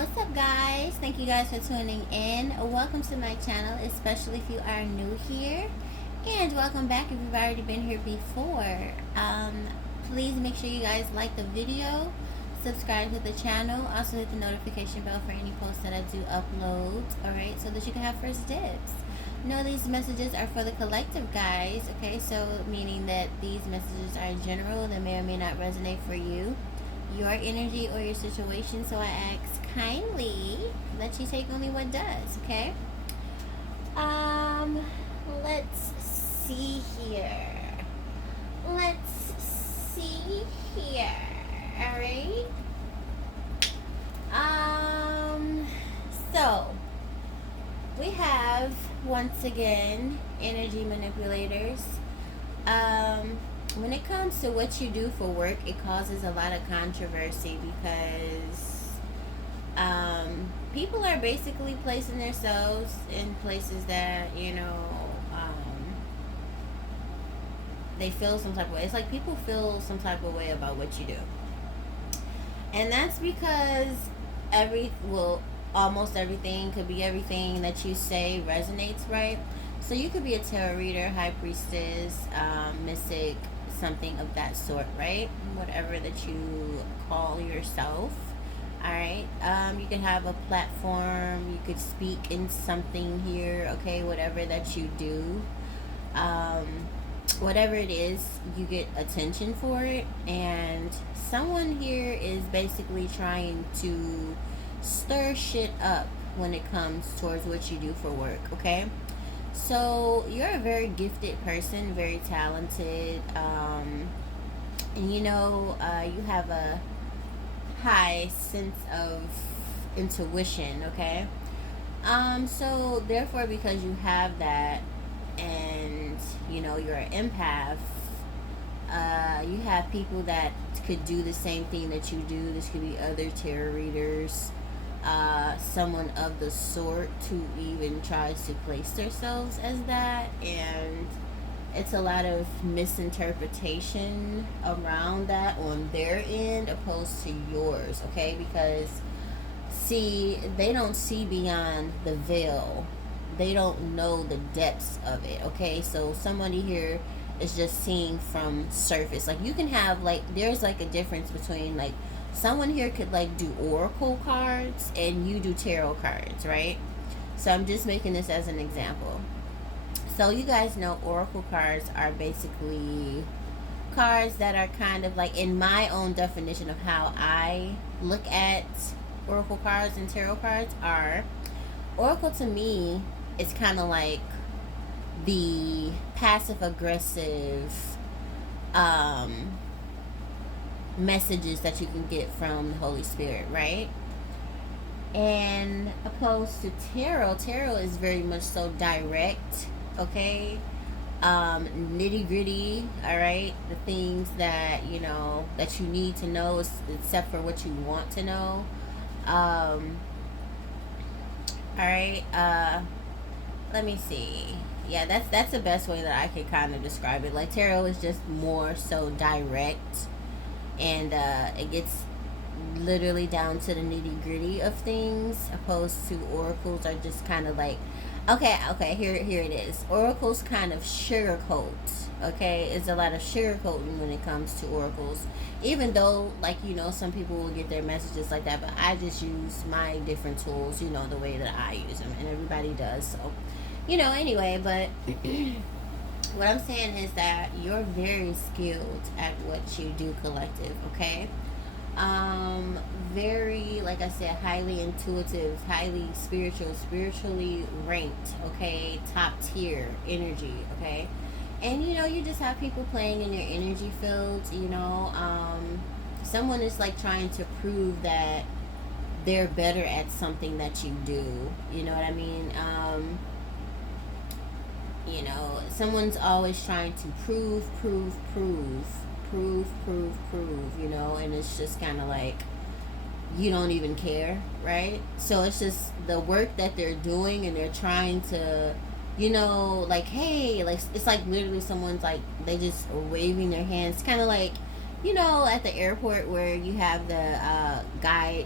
What's up, guys? Thank you guys for tuning in. Welcome to my channel, especially if you are new here, and welcome back if you've already been here before. Please make sure you guys like the video, subscribe to the channel, also hit the notification bell for any posts that I do upload, alright, so that you can have first dibs. No, these messages are for the collective, guys, okay? So meaning that these messages are general, that may or may not resonate for you, your energy, or your situation. So I ask kindly that you take only what does, okay? Let's see here. Let's see here. Alright. So we have once again energy manipulators. When it comes to what you do for work, it causes a lot of controversy because people are basically placing themselves in places that, they feel some type of way. It's like people feel some type of way about what you do. And that's because almost everything, could be everything that you say resonates, right? So you could be a tarot reader, high priestess, mystic, something of that sort, right? Whatever that you call yourself. All right. You can have a platform. You could speak in something here. Okay. Whatever that you do, whatever it is, you get attention for it. And someone here is basically trying to stir shit up when it comes towards what you do for work. Okay. So you're a very gifted person, very talented, and you have a high sense of intuition, okay? So therefore, because you have that, and you're an empath, you have people that could do the same thing that you do. This could be other tarot readers, someone of the sort, who even tries to place themselves as that, and it's a lot of misinterpretation around that on their end opposed to yours, okay? Because see, they don't see beyond the veil, they don't know the depths of it, okay? So somebody here is just seeing from surface. Like, you can have, like, there's like a difference between, like, someone here could like do oracle cards and you do tarot cards, right? So I'm just making this as an example. So you guys know oracle cards are basically cards that are kind of like, in my own definition of how I look at oracle cards and tarot cards, are oracle to me is kind of like the passive aggressive messages that you can get from the Holy Spirit, right? And opposed to tarot is very much so direct, okay? Nitty gritty, all right? The things that that you need to know, except for what you want to know. All right. Let me see. Yeah, that's the best way that I could kind of describe it. Like, tarot is just more so direct, and it gets literally down to the nitty gritty of things, opposed to oracles are just kind of like, okay, here it is. Oracles kind of sugarcoat, okay? It's a lot of sugarcoating when it comes to oracles, even though, like, some people will get their messages like that, but I just use my different tools, the way that I use them, and everybody does. So anyway, but what I'm saying is that you're very skilled at what you do, collective, okay? Very, like I said, highly intuitive, highly spiritually ranked, okay? Top tier energy, okay? And you just have people playing in your energy fields, someone is like trying to prove that they're better at something that you do, you know what I mean? Someone's always trying to prove, and it's just kind of like, you don't even care, right? So it's just the work that they're doing, and they're trying to, like, hey, like, it's like literally someone's like, they just are waving their hands, kind of like, at the airport where you have the guys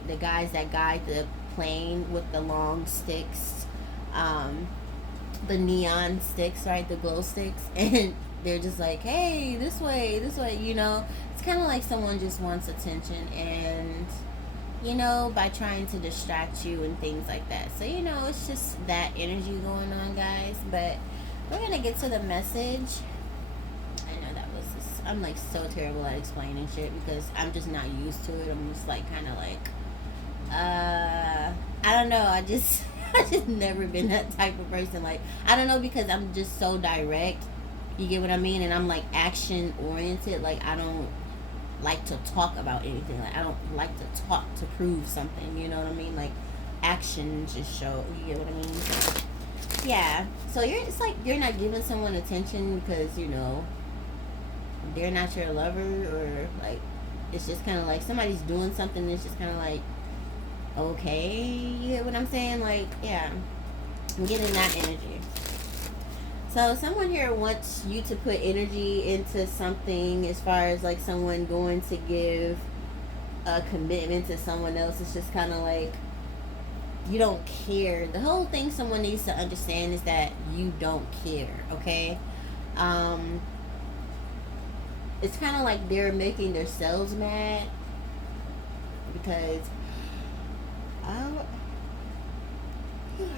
that guide the playing with the long sticks, the neon sticks, right? The glow sticks, and they're just like, hey, this way, you know. It's kind of like someone just wants attention, and you know, by trying to distract you and things like that. So, you know, it's just that energy going on, guys. But we're going to get to the message. I know that was just, I'm like so terrible at explaining shit because I'm just not used to it. I'm just like kind of like, I don't know. I just never been that type of person. Like, I don't know, because I'm just so direct. You get what I mean? And I'm like action oriented. Like, I don't like to talk about anything. Like, I don't like to talk to prove something. You know what I mean? Like, action just show. You get what I mean? So, yeah. So it's like you're not giving someone attention because, you know, they're not your lover, or like it's just kind of like somebody's doing something that's just kind of like, okay, you get what I'm saying? Like, yeah, I'm getting that energy. So someone here wants you to put energy into something, as far as like someone going to give a commitment to someone else. It's just kind of like you don't care. The whole thing someone needs to understand is that you don't care, okay? Um, it's kind of like they're making themselves mad because, oh,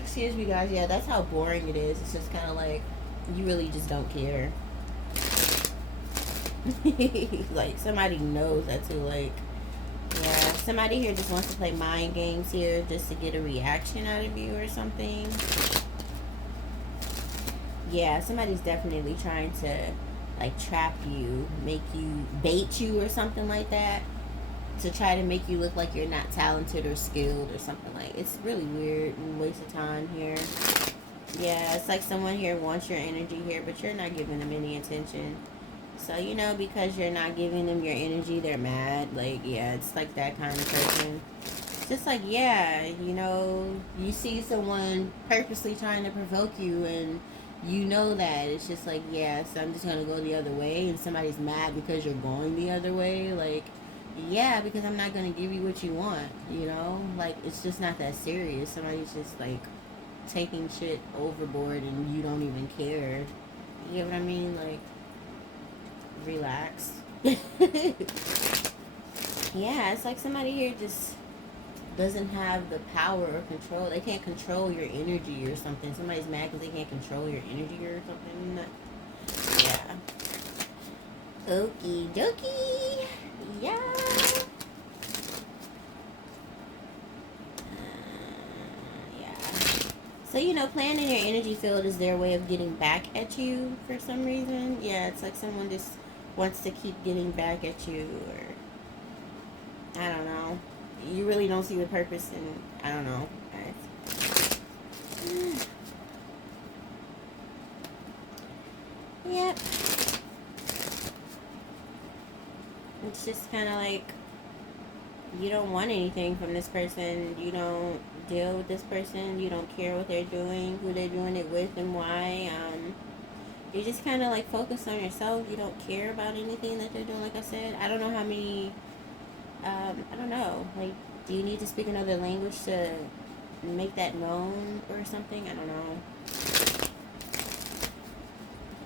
excuse me, guys. Yeah, that's how boring it is. It's just kind of like you really just don't care. Like, somebody knows that too. Like, yeah, somebody here just wants to play mind games here just to get a reaction out of you or something. Yeah, somebody's definitely trying to like trap you, make you, bait you or something like that, to try to make you look like you're not talented or skilled or something. Like, it's really weird and waste of time here. Yeah, it's like someone here wants your energy here, but you're not giving them any attention. So, you know, because you're not giving them your energy, they're mad. Like, yeah, it's like that kind of person. Just like, yeah, you know, you see someone purposely trying to provoke you, and you know that. It's just like, yeah, so I'm just going to go the other way, and somebody's mad because you're going the other way. Like, yeah, because I'm not going to give you what you want, you know? Like, it's just not that serious. Somebody's just, like, taking shit overboard, and you don't even care. You get what I mean? Like, relax. Yeah, it's like somebody here just doesn't have the power or control. They can't control your energy or something. Somebody's mad because they can't control your energy or something. Yeah. Okie dokie. Yeah. Yeah. So, you know, playing in your energy field is their way of getting back at you for some reason. Yeah, it's like someone just wants to keep getting back at you, or I don't know. You really don't see the purpose in, I don't know, guys. Yep. It's just kind of like you don't want anything from this person. You don't deal with this person. You don't care what they're doing, who they're doing it with, and why. You just kind of like focus on yourself. You don't care about anything that they're doing. Like I said, I don't know how many. I don't know. Like, do you need to speak another language to make that known or something? I don't know.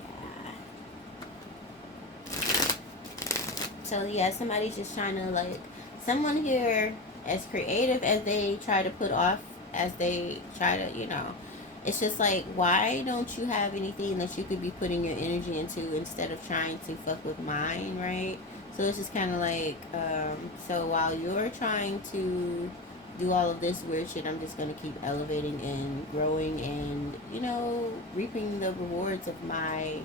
Yeah. So yeah, somebody's just trying to like, someone here, as creative as they try to put off, as they try to, you know, it's just like, why don't you have anything that you could be putting your energy into instead of trying to fuck with mine, right? So it's just kind of like, so while you're trying to do all of this weird shit, I'm just going to keep elevating and growing and, you know, reaping the rewards of my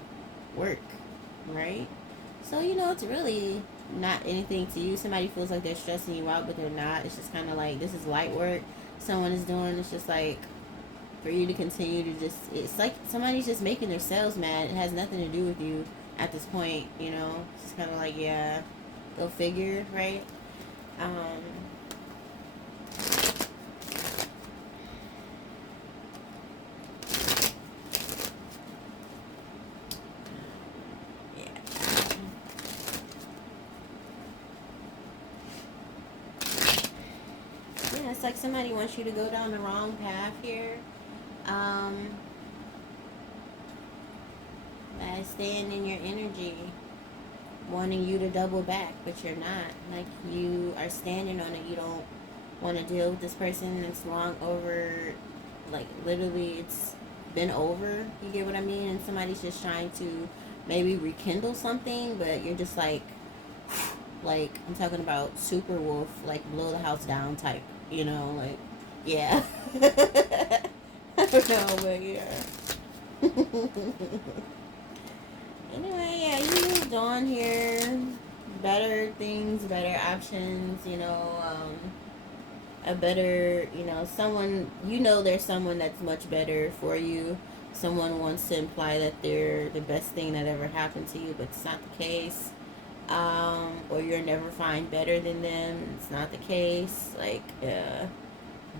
work, right? So, you know, it's really not anything to you. Somebody feels like they're stressing you out, but they're not. It's just kind of like, this is light work someone is doing. It's just like, for you to continue to just, it's like somebody's just making themselves mad. It has nothing to do with you at this point, you know. It's just kind of like, yeah, go figure, right? Yeah, Yeah, it's like somebody wants you to go down the wrong path here. Um, by staying in your energy, wanting you to double back, but you're not. Like, you are standing on it. You don't want to deal with this person. It's long over. Like, literally, it's been over. You get what I mean? And somebody's just trying to maybe rekindle something, but you're just like, I'm talking about super wolf, like, blow the house down type, like, yeah. I don't know, but yeah. Anyway, yeah, you moved on here. Better things, better options, a better, someone, there's someone that's much better for you. Someone wants to imply that they're the best thing that ever happened to you, but it's not the case. Or you'll never find better than them. It's not the case. Like,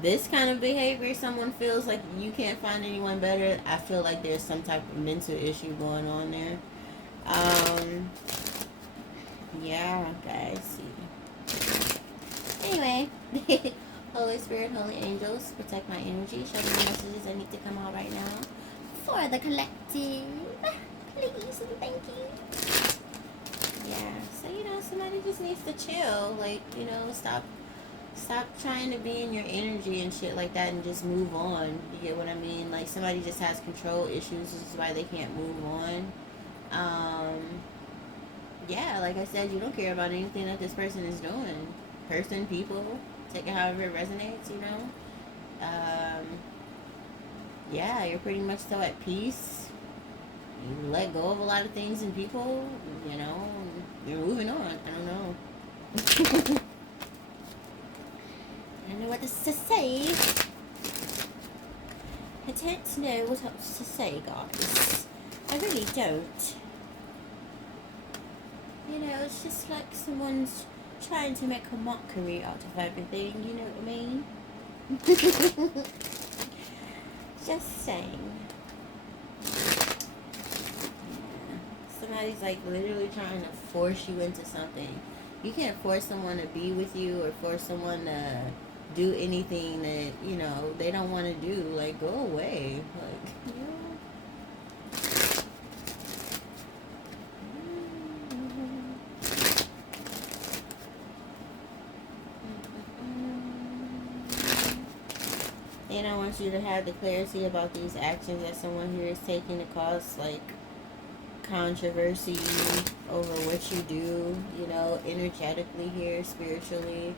this kind of behavior, someone feels like you can't find anyone better. I feel like there's some type of mental issue going on there. Yeah, guys. Anyway, Holy Spirit, Holy Angels, protect my energy. Show me the messages that need to come out right now for the collective. Please and thank you. Yeah, so somebody just needs to chill. Like, stop trying to be in your energy and shit like that and just move on. You get what I mean? Like, somebody just has control issues. This is why they can't move on. Yeah, like I said, you don't care about anything that this person is doing. Person, people, take it however it resonates, Yeah, you're pretty much still at peace. You let go of a lot of things and people, you're moving on. I don't know. I don't know what to say. I don't know what else to say, guys. I really don't. It's just like someone's trying to make a mockery out of everything, you know what I mean? Just saying. Yeah. Somebody's like literally trying to force you into something. You can't force someone to be with you or force someone to do anything that, they don't want to do. Like, go away. Like, And I want you to have the clarity about these actions that someone here is taking to cause, like, controversy over what you do, energetically here, spiritually.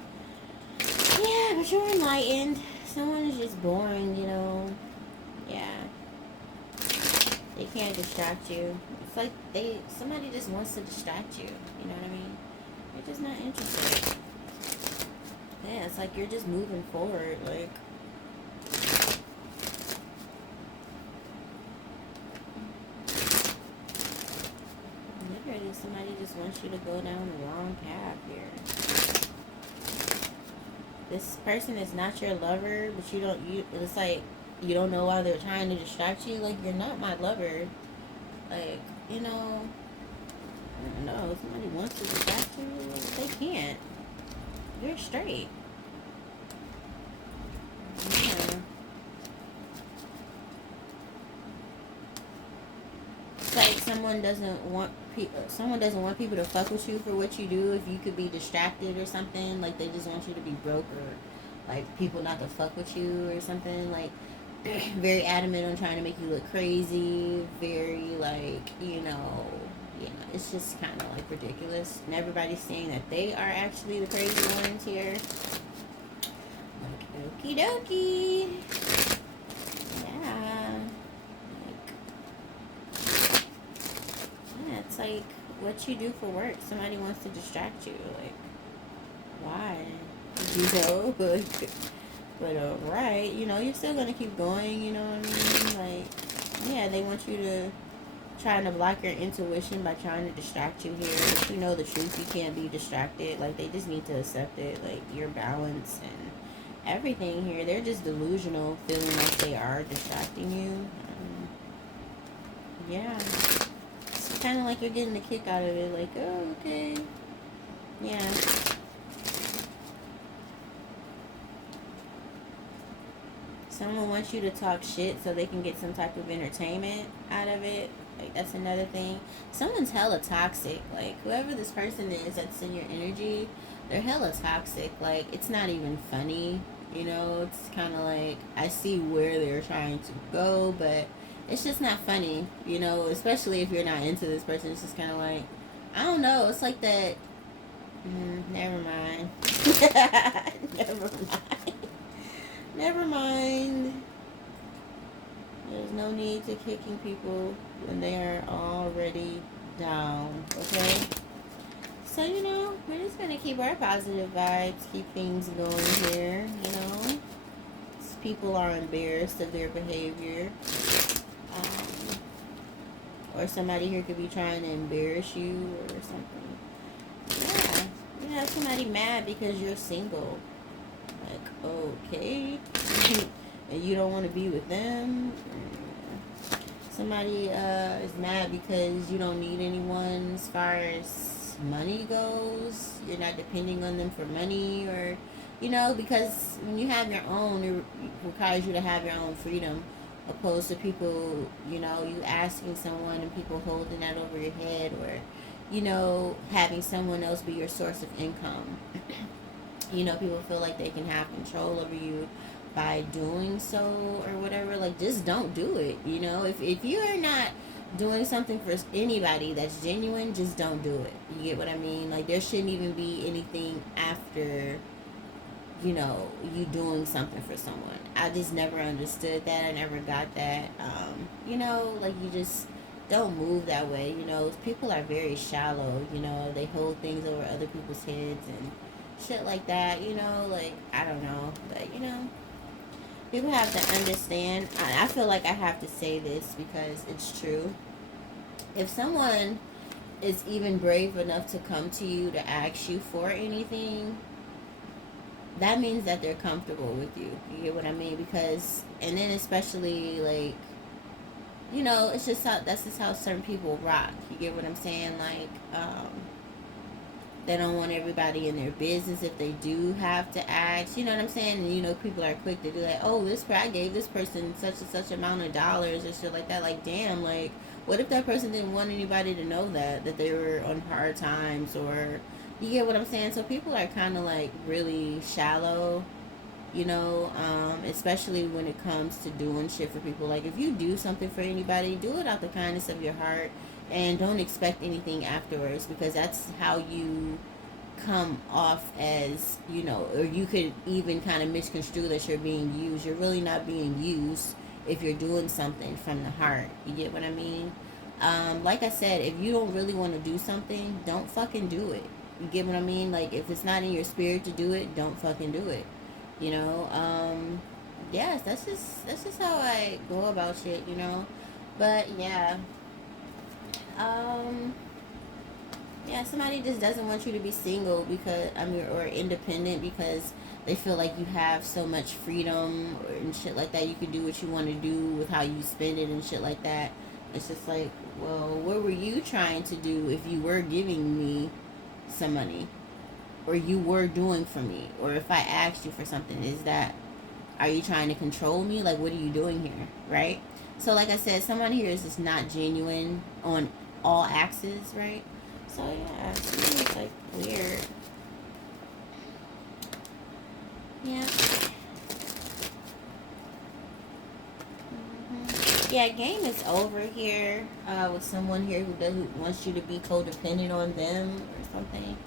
Yeah, but you're enlightened. Someone is just boring, Yeah. They can't distract you. It's like somebody just wants to distract you. You know what I mean? You're just not interested. Yeah, it's like you're just moving forward, like... Somebody just wants you to go down the wrong path here. This person is not your lover, but it's like you don't know why they're trying to distract you. Like, you're not my lover. Like, I don't know. Somebody wants to distract you, they can't. You're straight. Yeah. It's like someone doesn't want people to fuck with you for what you do. If you could be distracted or something, like, they just want you to be broke, or like people not to fuck with you or something. Like, very adamant on trying to make you look crazy. Very like, it's just kind of like ridiculous. And everybody's saying that they are actually the crazy ones here. Like, okie dokie. Yeah. It's like what you do for work. Somebody wants to distract you. Like, why? But alright, you're still gonna keep going, you know what I mean? Like, yeah, they want you to trying to block your intuition by trying to distract you here. But you know the truth, you can't be distracted. Like, they just need to accept it. Like, your balance and everything here. They're just delusional, feeling like they are distracting you. Yeah. It's kind of like you're getting a kick out of it. Like, oh, okay. Yeah. Someone wants you to talk shit so they can get some type of entertainment out of it. Like, that's another thing. Someone's hella toxic. Like, whoever this person is that's in your energy, they're hella toxic. Like, it's not even funny. You know, it's kind of like, I see where they're trying to go, but it's just not funny. You know, especially if you're not into this person. It's just kind of like, I don't know. It's like that. Never mind. Never mind. Never mind. There's no need to kicking people when they are already down, okay? So, you know, we're just going to keep our positive vibes, keep things going here, you know? People are embarrassed of their behavior. Or somebody here could be trying to embarrass you or something. Yeah. You have somebody mad because you're single. Like, okay. And you don't want to be with them. Somebody is mad because you don't need anyone as far as money goes. You're not depending on them for money, or, you know, because when you have your own, it requires you to have your own freedom, opposed to people, you know, you asking someone and people holding that over your head, or, you know, having someone else be your source of income. You know, people feel like they can have control over you by doing so or whatever. Like, just don't do it. You know, if you're not doing something for anybody that's genuine, just don't do it. You get what I mean? Like, there shouldn't even be anything after, you know, you doing something for someone. I just never understood that. I never got that. You know, like, you just don't move that way. You know, people are very shallow. You know, they hold things over other people's heads and shit like that. You know, like, I don't know, but, you know, people have to understand. I feel like I have to say this because it's true. If someone is even brave enough to come to you to ask you for anything, that means that they're comfortable with you. You get what I mean? Because, and then especially, like, you know, it's just how, that's just how certain people rock. You get what I'm saying? Like, they don't want everybody in their business if they do have to ask. You know what I'm saying? And, you know, people are quick to do that. Oh, I gave this person such and such amount of dollars or shit like that. Like, damn, like, what if that person didn't want anybody to know that they were on hard times, or, you get what I'm saying? So people are kind of, like, really shallow, you know, especially when it comes to doing shit for people. Like, if you do something for anybody, do it out the kindness of your heart, and don't expect anything afterwards, because that's how you come off as, you know, or you could even kind of misconstrue that you're being used. You're really not being used if you're doing something from the heart. You get what I mean? Like I said, if you don't really want to do something, don't fucking do it. You get what I mean? Like, if it's not in your spirit to do it, don't fucking do it. You know, yes, that's just how I go about shit, you know. But yeah, um, yeah, somebody just doesn't want you to be single because, I mean, or independent, because they feel like you have so much freedom and shit like that. You can do what you want to do with how you spend it and shit like that. It's just like, well, what were you trying to do if you were giving me some money, or you were doing for me, or if I asked you for something? Is that, are you trying to control me? Like, what are you doing here, right? So, like I said, someone here is just not genuine on all axes, right? So yeah, it's like weird. Yeah. Yeah, game is over here with someone here who wants you to be codependent on them or something.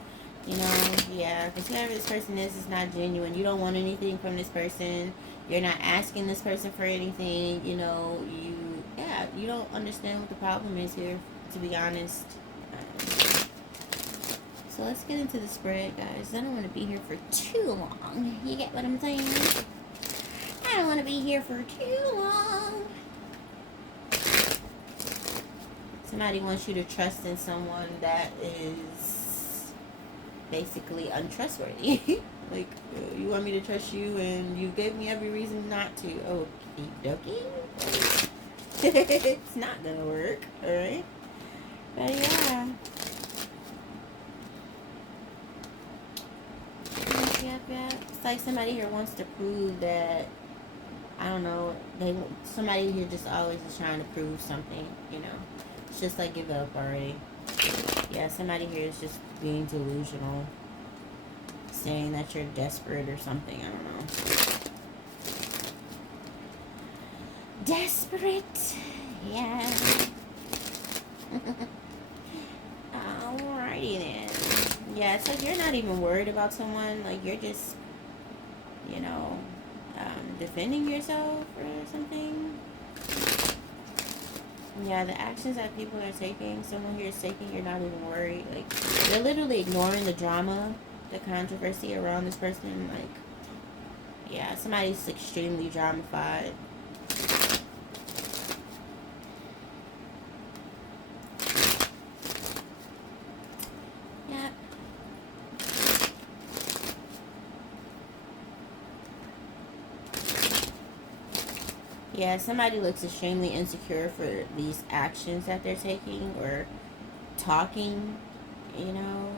You know, yeah, because whoever this person is not genuine. You don't want anything from this person. You're not asking this person for anything. You know, you don't understand what the problem is here, to be honest. So let's get into the spread, guys. I don't want to be here for too long. You get what I'm saying? I don't want to be here for too long. Somebody wants you to trust in someone that is basically untrustworthy. Like, you want me to trust you and you gave me every reason not to. Okie dokie. It's not gonna work, alright? But yeah. Yep. It's like somebody here wants to prove that, I don't know. Somebody here just always is trying to prove something. You know, it's just like give up already. Yeah, somebody here is just being delusional, saying that you're desperate or something. I don't know. Desperate. Yeah. Alrighty then. Yeah, it's like you're not even worried about someone. Like you're just, you know, defending yourself or something. Yeah, the actions that people are taking, someone here is taking, you're not even worried. Like they're literally ignoring the drama, the controversy around this person. Like, yeah, somebody's extremely dramified. Yeah, somebody looks extremely insecure for these actions that they're taking or talking, you know.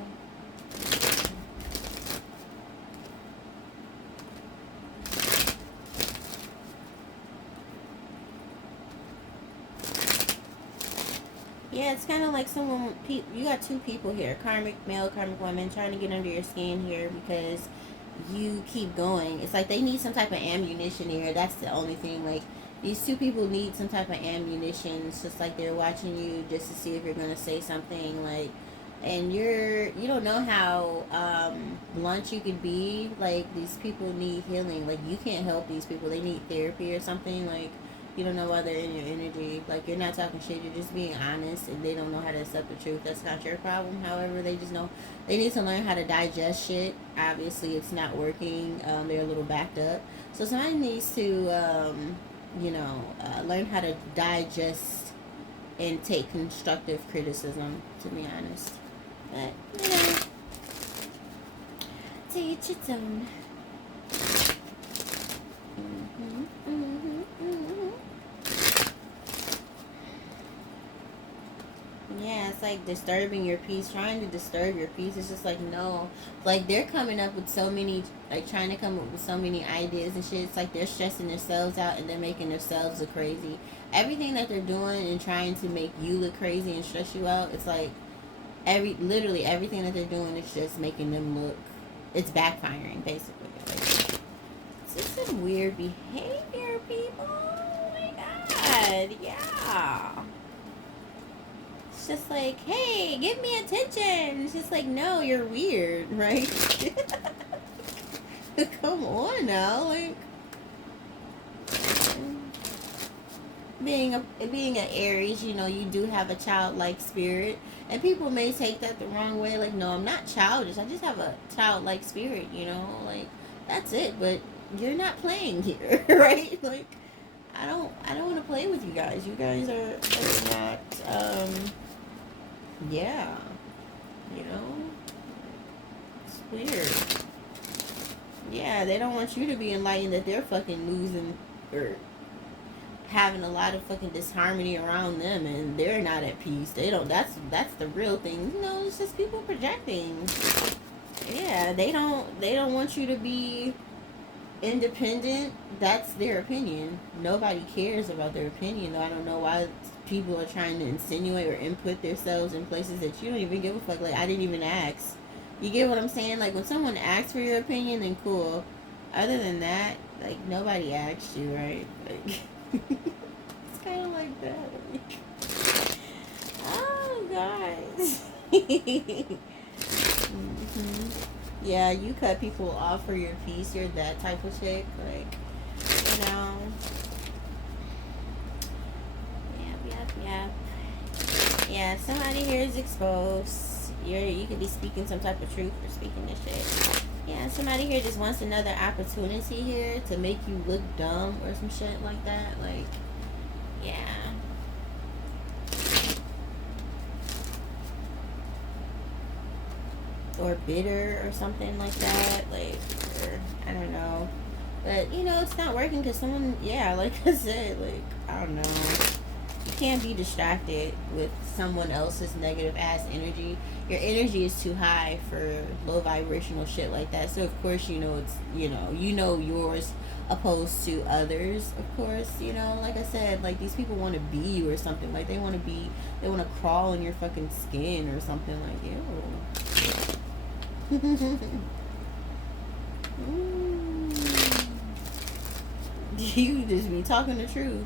Yeah, it's kind of like someone, you got two people here, karmic male, karmic woman, trying to get under your skin here because you keep going. It's like they need some type of ammunition here. That's the only thing. Like, these two people need some type of ammunition. It's just like they're watching you just to see if you're going to say something. Like, and you don't know how blunt you could be. Like, these people need healing. Like, you can't help these people. They need therapy or something. Like, you don't know why they're in your energy. Like, you're not talking shit. You're just being honest, and they don't know how to accept the truth. That's not your problem. However, they just know they need to learn how to digest shit. Obviously, it's not working. They're a little backed up. So somebody needs to, learn how to digest and take constructive criticism, to be honest. But, to each its own. Yeah, it's like disturbing your peace, trying to disturb your peace. It's just like, no. Like, they're coming up with so many, like, trying to come up with so many ideas and shit. It's like they're stressing themselves out and they're making themselves look crazy. Everything that they're doing and trying to make you look crazy and stress you out, it's like, literally everything that they're doing is just making them look, it's backfiring, basically. Like, it's just some weird behavior, people. Oh my god, yeah. It's just like, hey, give me attention. It's just like, no, you're weird, right? Come on now, like, being an Aries, you know, you do have a childlike spirit, and people may take that the wrong way. Like, no, I'm not childish. I just have a childlike spirit, you know, like, that's it. But you're not playing here, right? Like, I don't want to play with you guys. You guys are not. Yeah, you know, it's weird. Yeah, they don't want you to be enlightened that they're fucking losing or having a lot of fucking disharmony around them, and they're not at peace. They don't. That's the real thing. You know, it's just people projecting. Yeah, they don't want you to be independent. That's their opinion. Nobody cares about their opinion. I don't know why people are trying to insinuate or input themselves in places that you don't even give a fuck. Like, I didn't even ask. You get what I'm saying? Like, when someone asks for your opinion, then cool. Other than that, like, nobody asked you, right? Like, it's kind of like that. Like, oh, guys. Mm-hmm. Yeah, you cut people off for your peace. You're that type of chick. Like, you know. Yep. Yeah, somebody here is exposed. You could be speaking some type of truth or speaking this shit. Yeah, somebody here just wants another opportunity here to make you look dumb or some shit like that. Like, yeah. Or bitter or something like that. Like, or, I don't know. But, you know, it's not working because someone, yeah, like I said, like, I don't know. can't be distracted with someone else's negative ass energy. Your energy is too high for low vibrational shit like that. So of course it's yours opposed to others. Of course, like I said, like these people want to be you or something. Like they want to crawl in your fucking skin or something like you. You just be talking the truth.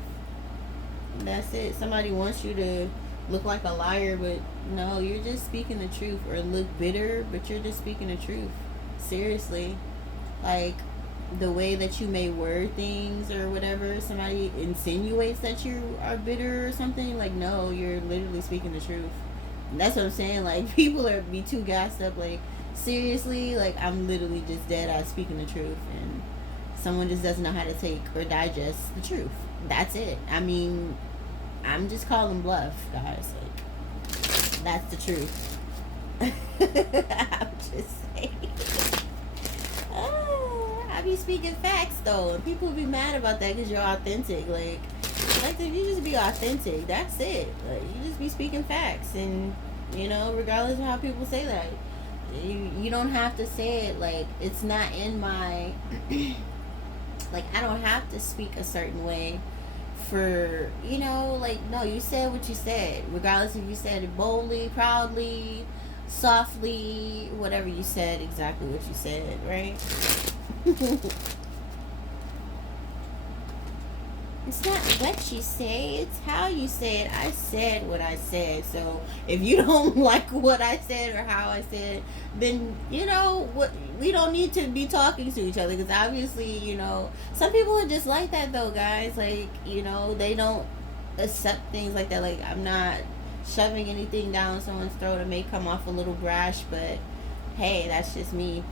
That's it. Somebody wants you to look like a liar, but no, you're just speaking the truth. Or look bitter, but you're just speaking the truth. Seriously. Like, the way that you may word things or whatever, somebody insinuates that you are bitter or something, like, no, you're literally speaking the truth. And that's what I'm saying. Like, people are be too gassed up. Like, seriously, like, I'm literally just dead ass speaking the truth. And someone just doesn't know how to take or digest the truth. That's it. I mean, I'm just calling bluff, guys. Like, that's the truth. I'm just saying. I be speaking facts though, and people be mad about that because you're authentic. Like if you just be authentic, that's it. Like you just be speaking facts, and regardless of how people say that, you don't have to say it. Like it's not in my like I don't have to speak a certain way for like no, you said what you said, regardless if you said it boldly, proudly, softly, whatever you said, exactly what you said, right? It's not what you say, it's how you say it. I said what I said. So if you don't like what I said or how I said, then what, we don't need to be talking to each other, because obviously some people are just like that though, guys. Like they don't accept things like that. Like I'm not shoving anything down someone's throat. It may come off a little brash, but hey, that's just me.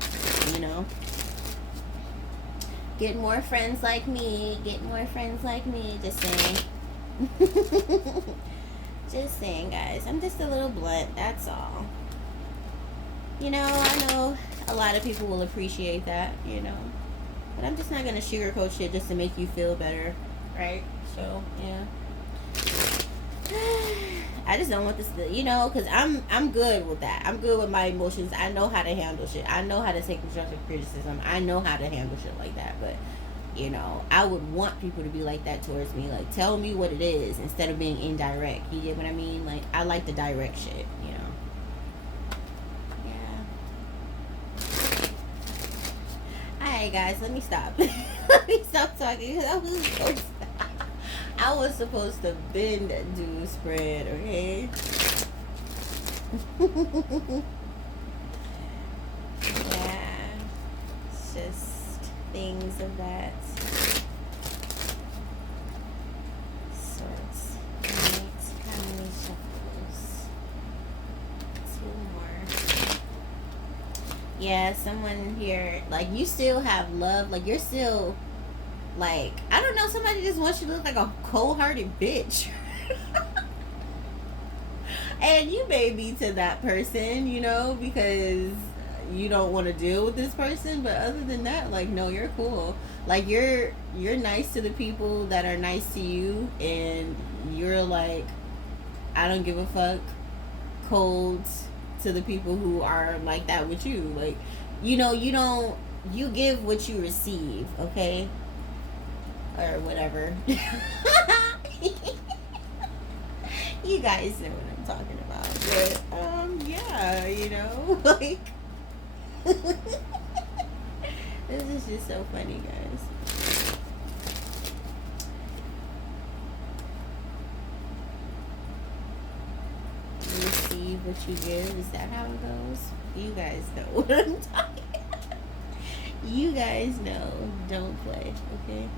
Get more friends like me. Get more friends like me. Just saying. Just saying, guys. I'm just a little blunt. That's all. I know a lot of people will appreciate that, But I'm just not going to sugarcoat shit just to make you feel better. Right? So, yeah. I just don't want this to, because I'm good with that. I'm good with my emotions. I know how to handle shit. I know how to take constructive criticism. I know how to handle shit like that. But, I would want people to be like that towards me. Like, tell me what it is instead of being indirect. You get what I mean? Like, I like the direct shit, Yeah. Alright, guys, let me stop. Let me stop talking, because I was supposed to bend, do spread, okay? Yeah. It's just things of that sorts. Right. How many shuffles? 2 more. Yeah, someone here, like, you still have love. Like, you're still... Like, I don't know, somebody just wants you to look like a cold-hearted bitch. And you may be to that person, because you don't want to deal with this person. But other than that, like, no, you're cool. Like, you're nice to the people that are nice to you. And you're like, I don't give a fuck, cold to the people who are like that with you. Like, you give what you receive, okay? Or whatever. You guys know what I'm talking about. But yeah, like this is just so funny, guys. You receive what you give. Is that how it goes? You guys know what I'm talking about. You guys know. Don't play, okay?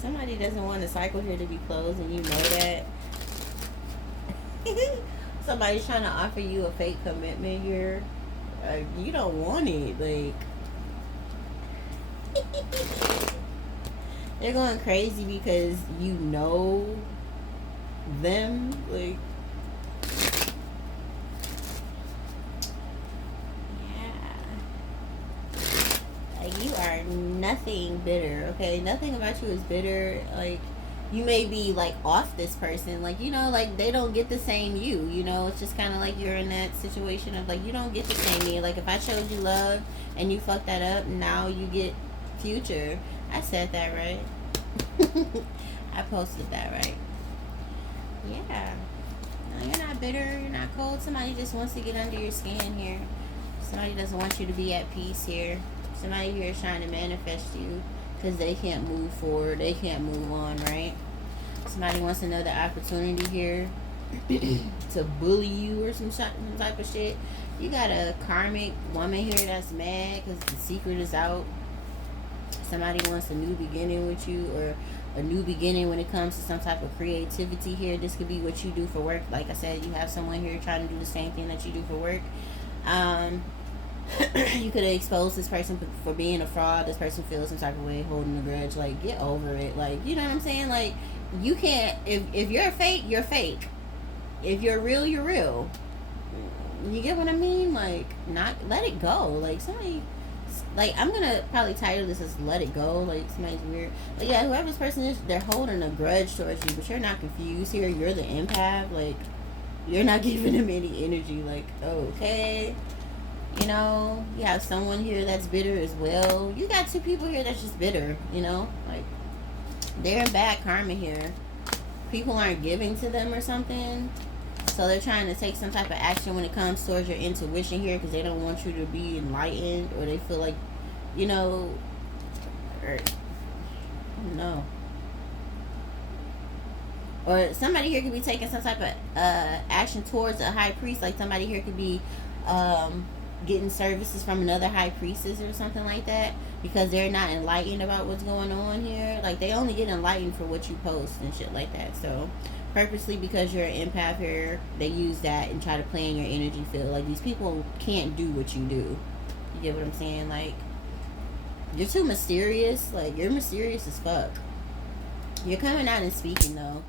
Somebody doesn't want the cycle here to be closed, and you know that. Somebody's trying to offer you a fake commitment here. You don't want it. Like, they're going crazy because you know them. Like, you are nothing bitter, okay? Nothing about you is bitter. Like, you may be like off this person, like, you know, like they don't get the same you, you know. It's just kind of like you're in that situation of like, you don't get the same me. Like if I showed you love and you fucked that up, now you get future. I said that right. I posted that right. Yeah. No, you're not bitter, you're not cold. Somebody just wants to get under your skin here. Somebody doesn't want you to be at peace here. Somebody here is trying to manifest you because they can't move forward, they can't move on, right? Somebody wants another opportunity here to bully you or some type of shit. You got a karmic woman here that's mad because the secret is out. Somebody wants a new beginning with you, or a new beginning when it comes to some type of creativity here. This could be what you do for work. Like I said, you have someone here trying to do the same thing that you do for work. You could have exposed this person for being a fraud. This person feels some type of way, holding a grudge. Like, get over it. Like, you know what I'm saying? Like, you can't, if you're fake, you're fake. If you're real, you're real. You get what I mean? Like, not, let it go. Like, somebody, like, I'm gonna probably title this as "Let It Go." Like, somebody's weird. But yeah, whoever this person is, they're holding a grudge towards you, but you're not confused here. You're the empath. Like, you're not giving them any energy. Like, okay, you know, you have someone here that's bitter as well. You got two people here that's just bitter. You know, like, they're in bad karma here. People aren't giving to them or something. So they're trying to take some type of action when it comes towards your intuition here, because they don't want you to be enlightened, or they feel like, you know, or no. Or somebody here could be taking some type of action towards a high priest. Like somebody here could be getting services from another high priestess or something like that, because they're not enlightened about what's going on here. Like they only get enlightened for what you post and shit like that. So purposely, because you're an empath here, they use that and try to play in your energy field. Like, these people can't do what you do. You get what I'm saying? Like, you're too mysterious. Like, you're mysterious as fuck. You're coming out and speaking, though.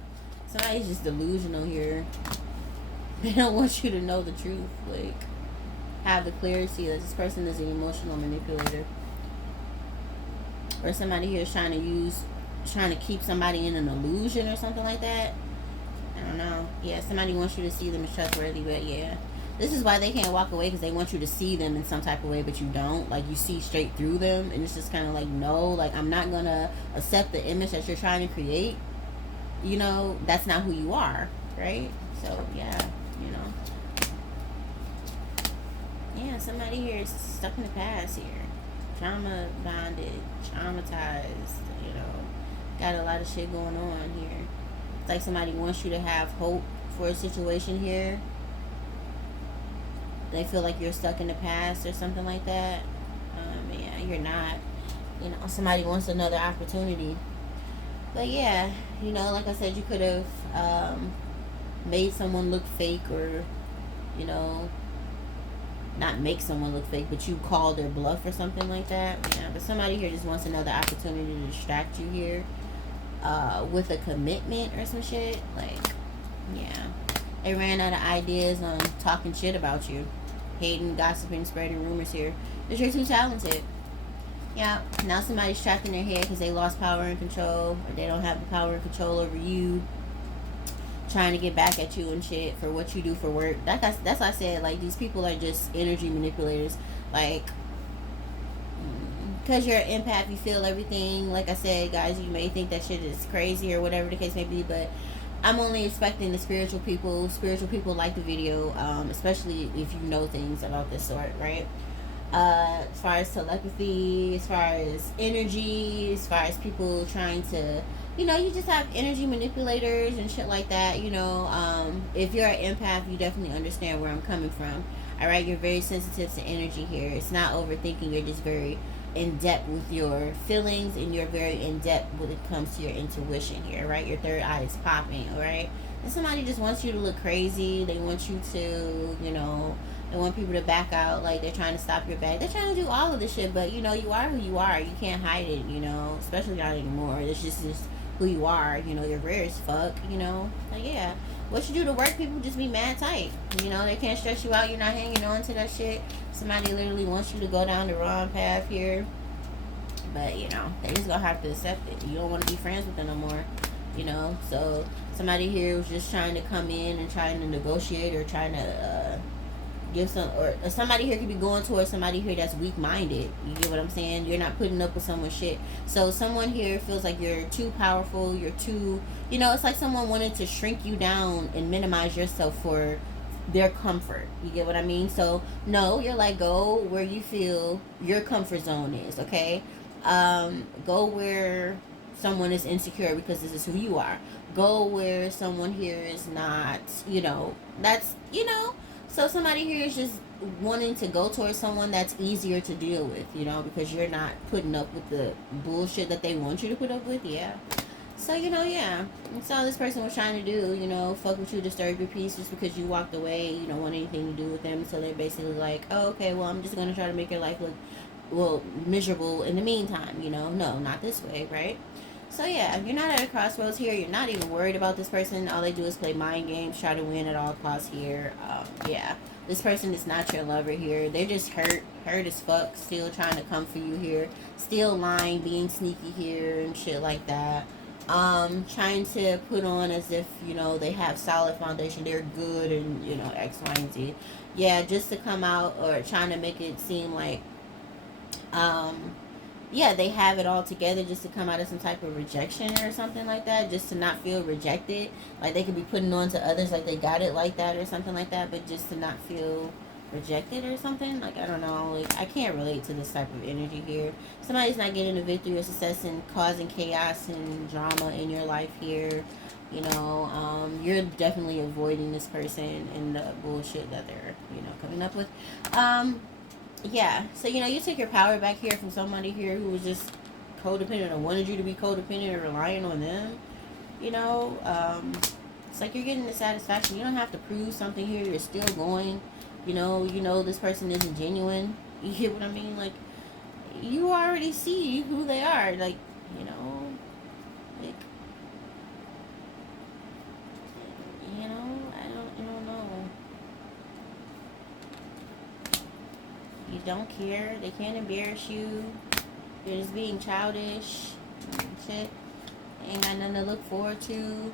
Somebody's just delusional here. They don't want you to know the truth. Like, have the clarity that this person is an emotional manipulator. Or somebody here is trying to keep somebody in an illusion or something like that. I don't know. Yeah, somebody wants you to see them as trustworthy, but yeah. This is why they can't walk away, because they want you to see them in some type of way, but you don't. Like, you see straight through them, and it's just kind of like, no, like, I'm not going to accept the image that you're trying to create. You know, that's not who you are, right? So, yeah, you know. Yeah, somebody here is stuck in the past here. Trauma bonded, traumatized, you know. Got a lot of shit going on here. It's like somebody wants you to have hope for a situation here. They feel like you're stuck in the past or something like that. Yeah, you're not. You know, somebody wants another opportunity. But yeah, you know, like I said, you could have made someone look fake, or, you know, not make someone look fake, but you called their bluff or something like that. Yeah, but somebody here just wants another opportunity to distract you here. With a commitment or some shit. Like, yeah, they ran out of ideas on talking shit about you, hating, gossiping, spreading rumors here, because you're too talented. Yeah, now somebody's trapped in their head because they lost power and control, or they don't have the power and control over you, trying to get back at you and shit for what you do for work. That's why I said, like, these people are just energy manipulators. Like, because you're an empath, you feel everything. Like I said, guys, you may think that shit is crazy or whatever the case may be, but I'm only expecting the spiritual people. Spiritual people like the video, especially if you know things about this sort, right? As far as telepathy, as far as energy, as far as people trying to, you know, you just have energy manipulators and shit like that, you know. If you're an empath, you definitely understand where I'm coming from. All right, you're very sensitive to energy here. It's not overthinking. You're just very in depth with your feelings, and you're very in depth when it comes to your intuition here, right? Your third eye is popping, all right? And somebody just wants you to look crazy. They want you to, you know, they want people to back out. Like, they're trying to stop your back. They're trying to do all of this shit, but, you know, you are who you are. You can't hide it, you know, especially not anymore. It's just who you are. You know, you're rare as fuck, you know. Like, yeah, what you do to work, people just be mad tight. You know, they can't stress you out. You're not hanging on to that shit. Somebody literally wants you to go down the wrong path here. But, you know, they just gonna have to accept it. You don't want to be friends with them no more. you know. So somebody here was just trying to come in and trying to negotiate or trying to give some, or somebody here could be going towards somebody here that's weak minded. You get what I'm saying? You're not putting up with someone's shit. So someone here feels like you're too powerful. You're too, you know, it's like someone wanted to shrink you down and minimize yourself for their comfort. You get what I mean? So no, you're like, go where you feel your comfort zone is. Okay, go where someone is insecure because this is who you are. Go where someone here is not, you know, that's, you know. So somebody here is just wanting to go towards someone that's easier to deal with, you know, because you're not putting up with the bullshit that they want you to put up with. Yeah. So, you know, yeah. That's all this person was trying to do, you know, fuck with you, disturb your peace just because you walked away. You don't want anything to do with them. So they're basically like, oh, okay, well, I'm just going to try to make your life look, well, miserable in the meantime, you know. No, not this way, right? So, yeah, you're not at a crossroads here. You're not even worried about this person. All they do is play mind games, try to win at all costs here. Yeah. This person is not your lover here. They're just hurt as fuck, still trying to come for you here. Still lying, being sneaky here and shit like that. Trying to put on as if, you know, they have solid foundation, they're good, and, you know, X, Y, and Z. Yeah, just to come out, or trying to make it seem like, um, yeah, they have it all together, just to come out of some type of rejection or something like that, just to not feel rejected. Like they could be putting on to others like they got it like that or something like that, but just to not feel rejected or something. Like, I don't know, like, I can't relate to this type of energy here. Somebody's not getting a victory or success and causing chaos and drama in your life here. You know, you're definitely avoiding this person and the bullshit that they're, you know, coming up with. Yeah, so, you know, you took your power back here from somebody here who was just codependent or wanted you to be codependent or relying on them. You know, it's like you're getting the satisfaction. You don't have to prove something here. You're still going. You know this person isn't genuine. You hear what I mean? Like, you already see who they are. Like, you know, like, you know, I don't know. You don't care. They can't embarrass you. You're just being childish and shit. Ain't got nothing to look forward to.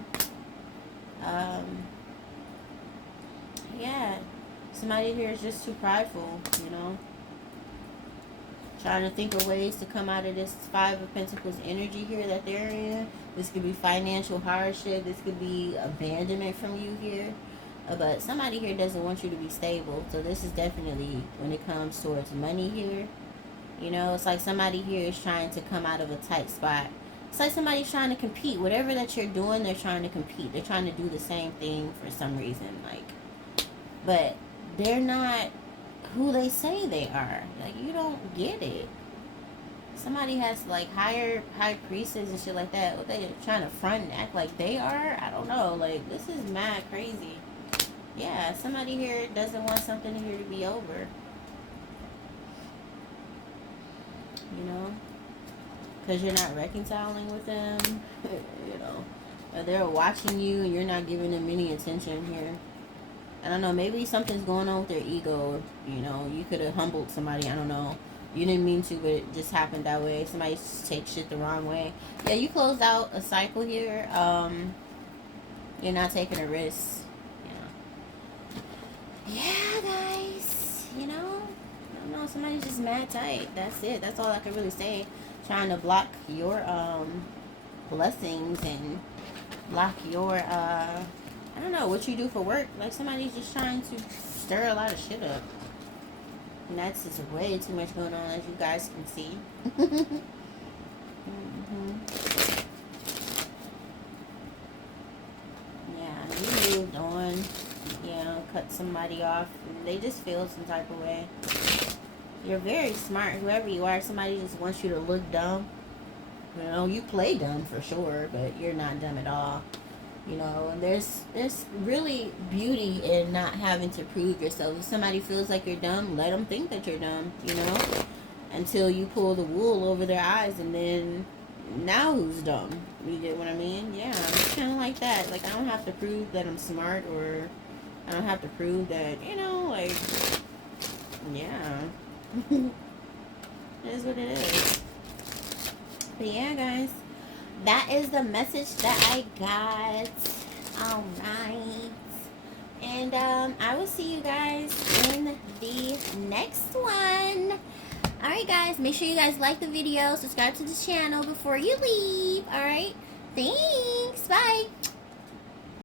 Um, yeah. Somebody here is just too prideful, you know. Trying to think of ways to come out of this Five of Pentacles energy here that they're in. This could be financial hardship. This could be abandonment from you here. But somebody here doesn't want you to be stable. So this is definitely when it comes towards money here. You know, it's like somebody here is trying to come out of a tight spot. It's like somebody's trying to compete. Whatever that you're doing, they're trying to compete. They're trying to do the same thing for some reason. Like, but they're not who they say they are. Like, you don't get it. Somebody has like high priestess and shit like that. What, they trying to front and act like they are? I don't know. Like, this is mad crazy. Yeah, somebody here doesn't want something here to be over. You know, because you're not reconciling with them. You know, or they're watching you and you're not giving them any attention here. I don't know, maybe something's going on with their ego. You know, you could have humbled somebody. I don't know. You didn't mean to, but it just happened that way. Somebody takes shit the wrong way. Yeah, you closed out a cycle here. You're not taking a risk. Yeah, guys. You know, I don't know. Somebody's just mad tight. That's it. That's all I can really say. Trying to block your blessings and block your I don't know what you do for work. Like, somebody's just trying to stir a lot of shit up. And that's just way too much going on, as you guys can see. Yeah, you moved on. You know, cut somebody off. They just feel some type of way. You're very smart, whoever you are. Somebody just wants you to look dumb. You know, you play dumb for sure, but you're not dumb at all. You know, and there's really beauty in not having to prove yourself. If somebody feels like you're dumb, let them think that you're dumb, you know, until you pull the wool over their eyes, and then now who's dumb? You get what I mean? Yeah, it's kind of like that. Like, I don't have to prove that I'm smart, or I don't have to prove that, you know, like, yeah. It is what it is. But yeah, guys. that is the message that I got. All right. And I will see you guys in the next one. Alright guys, make sure you guys like the video, subscribe to the channel before you leave. Alright, thanks.